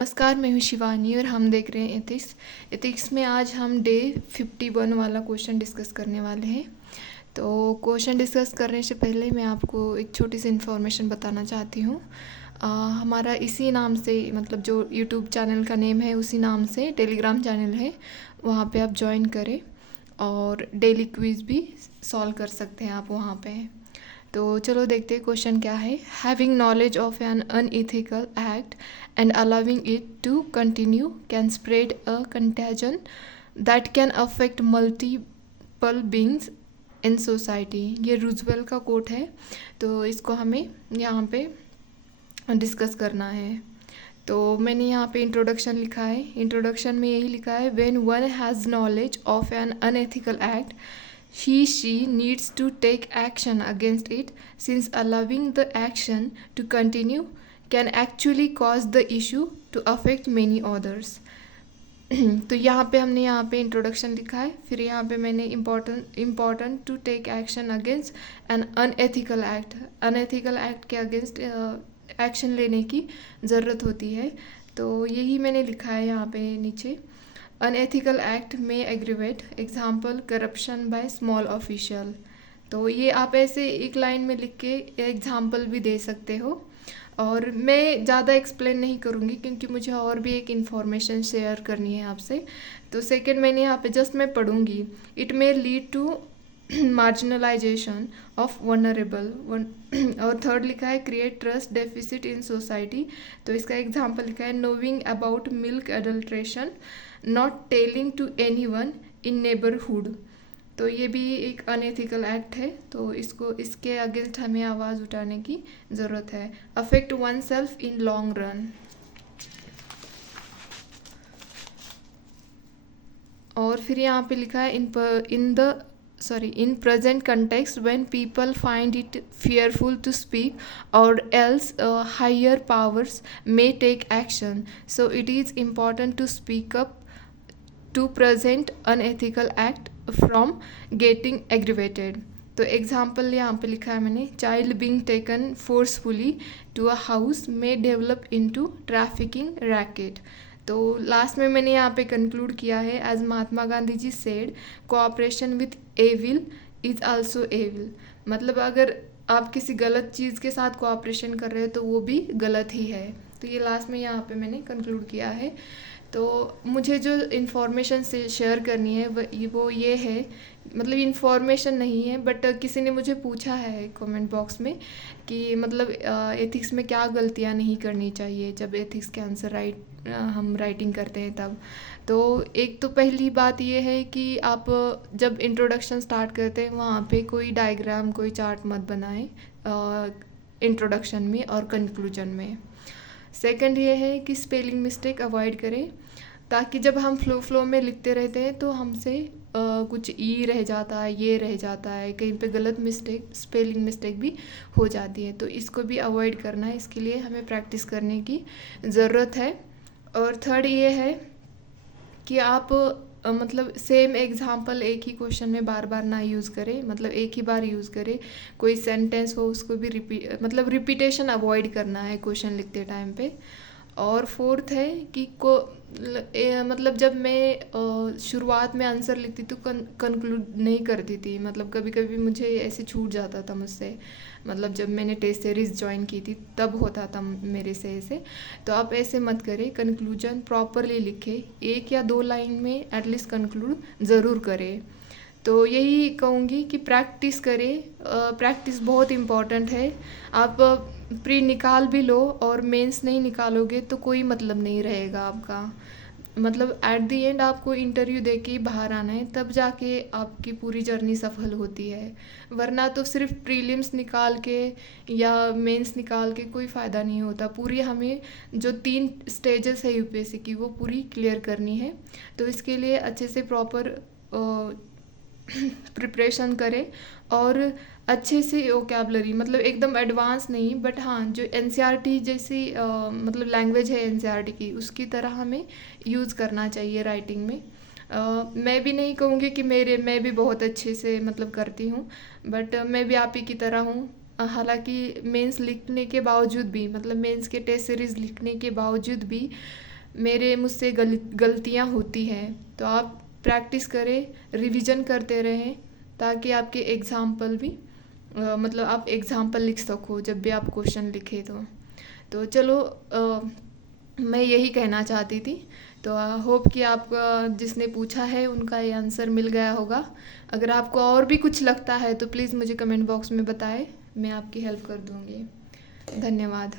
नमस्कार, मैं हूँ शिवानी और हम देख रहे हैं एथिक्स में आज हम डे 51 वाला क्वेश्चन डिस्कस करने वाले हैं। तो क्वेश्चन डिस्कस करने से पहले मैं आपको एक छोटी सी इन्फॉर्मेशन बताना चाहती हूँ। हमारा इसी नाम से मतलब जो यूट्यूब चैनल का नेम है उसी नाम से टेलीग्राम चैनल है, वहाँ पे आप ज्वाइन करें और डेली क्विज़ भी सॉल्व कर सकते हैं आप वहाँ पे। तो चलो देखते हैं क्वेश्चन क्या है। Having knowledge of an unethical act and allowing it to continue can spread a contagion that can affect multiple beings in society. ये रूजवेल का कोट है, तो इसको हमें यहाँ पे डिस्कस करना है। तो मैंने यहाँ पे इंट्रोडक्शन लिखा है। इंट्रोडक्शन में यही लिखा है, when one has knowledge of an unethical act she needs to take action against it, since allowing the action to continue can actually cause the issue to affect many others. तो यहाँ पे हमने यहाँ पे इंट्रोडक्शन लिखा है, फिर यहाँ पे मैंने important to take action against an unethical act. Unethical act के अगेंस्ट एक्शन लेने की ज़रूरत होती है, तो यही मैंने लिखा है यहाँ पे नीचे। अनएथिकल एक्ट में aggravate example corruption by small official. तो ये आप ऐसे एक लाइन में लिख के एग्जाम्पल भी दे सकते हो, और मैं ज़्यादा एक्सप्लेन नहीं करूँगी क्योंकि मुझे और भी एक इन्फॉर्मेशन शेयर करनी है आपसे। तो सेकंड मैंने यहाँ पे जस्ट मैं पढ़ूँगी, it may lead to marginalisation of vulnerable और थर्ड लिखा है create trust deficit in society. तो इसका एग्जाम्पल लिखा है knowing about milk adulteration not telling to anyone in neighbourhood. तो ये भी एक अनएथिकल एक्ट है, तो इसके अगेंस्ट हमें आवाज़ उठाने की ज़रूरत है। Affect one self in long run. और फिर यहाँ पे लिखा है in present context when people find it fearful to speak or else higher powers may take action, so it is important to speak up to prevent unethical act from getting aggravated. तो example यहाँ पे लिखा है मैंने, child being taken forcefully to a house may develop into trafficking racket. तो last में मैंने यहाँ पे कंक्लूड किया है, as Mahatma Gandhi ji said, cooperation with evil is also evil. मतलब अगर आप किसी गलत चीज़ के साथ कोऑपरेशन कर रहे हो तो वो भी गलत ही है। तो ये लास्ट में यहाँ पे मैंने कंक्लूड किया है। तो मुझे जो इन्फॉर्मेशन से शेयर करनी है वो ये है, मतलब इन्फॉर्मेशन नहीं है, बट किसी ने मुझे पूछा है कमेंट बॉक्स में कि मतलब एथिक्स में क्या गलतियाँ नहीं करनी चाहिए जब एथिक्स के आंसर हम राइटिंग करते हैं तब। तो एक तो पहली बात ये है कि आप जब इंट्रोडक्शन स्टार्ट करते हैं वहाँ पे कोई डायग्राम कोई चार्ट मत बनाएं इंट्रोडक्शन में और कंक्लूजन में। सेकंड ये है कि स्पेलिंग मिस्टेक अवॉइड करें, ताकि जब हम फ्लो में लिखते रहते हैं तो हमसे कुछ ई रह जाता है, ये रह जाता है, कहीं पे गलत स्पेलिंग मिस्टेक भी हो जाती है। तो इसको भी अवॉइड करना है, इसके लिए हमें प्रैक्टिस करने की ज़रूरत है। और थर्ड ये है कि आप मतलब सेम एग्जाम्पल एक ही क्वेश्चन में बार बार ना यूज़ करें, मतलब एक ही बार यूज़ करें। कोई सेंटेंस हो उसको भी रिपीटेशन अवॉइड करना है क्वेश्चन लिखते टाइम पे। और फोर्थ है कि मतलब जब मैं शुरुआत में आंसर लिखती तो कंक्लूड नहीं करती थी, मतलब कभी कभी मुझे ऐसे छूट जाता था मुझसे, मतलब जब मैंने टेस्ट सीरीज़ ज्वाइन की थी तब होता था मेरे से ऐसे। तो आप ऐसे मत करें, कंक्लूजन प्रॉपरली लिखें, 1 या 2 लाइन में एटलीस्ट कंक्लूड ज़रूर करें। तो यही कहूँगी कि प्रैक्टिस करें, प्रैक्टिस बहुत इम्पॉर्टेंट है। आप प्री निकाल भी लो और मेंस नहीं निकालोगे तो कोई मतलब नहीं रहेगा आपका, मतलब एट द एंड आपको इंटरव्यू दे के बाहर आना है, तब जाके आपकी पूरी जर्नी सफल होती है। वरना तो सिर्फ प्रीलिम्स निकाल के या मेंस निकाल के कोई फ़ायदा नहीं होता। पूरी हमें जो 3 स्टेजेस है यूपीएससी की वो पूरी क्लियर करनी है। तो इसके लिए अच्छे से प्रॉपर प्रिपरेशन करें और अच्छे से वोकैबलरी, मतलब एकदम एडवांस नहीं, बट हाँ जो एनसीईआरटी जैसी मतलब लैंग्वेज है एनसीईआरटी की, उसकी तरह हमें यूज़ करना चाहिए राइटिंग में। मैं भी नहीं कहूँगी कि मैं भी बहुत अच्छे से मतलब करती हूँ, बट मैं भी आप ही की तरह हूँ। हालांकि मेंस लिखने के बावजूद भी, मतलब मेंस के टेस्ट सीरीज़ लिखने के बावजूद भी मेरे मुझसे गलतियाँ होती हैं, तो आप प्रैक्टिस करें, रिवीजन करते रहें, ताकि आपके एग्ज़ाम्पल भी मतलब आप एग्ज़ाम्पल लिख सको जब भी आप क्वेश्चन लिखे तो चलो मैं यही कहना चाहती थी। तो होप कि आप जिसने पूछा है उनका ये आंसर मिल गया होगा। अगर आपको और भी कुछ लगता है तो प्लीज़ मुझे कमेंट बॉक्स में बताएं, मैं आपकी हेल्प कर दूँगी। धन्यवाद।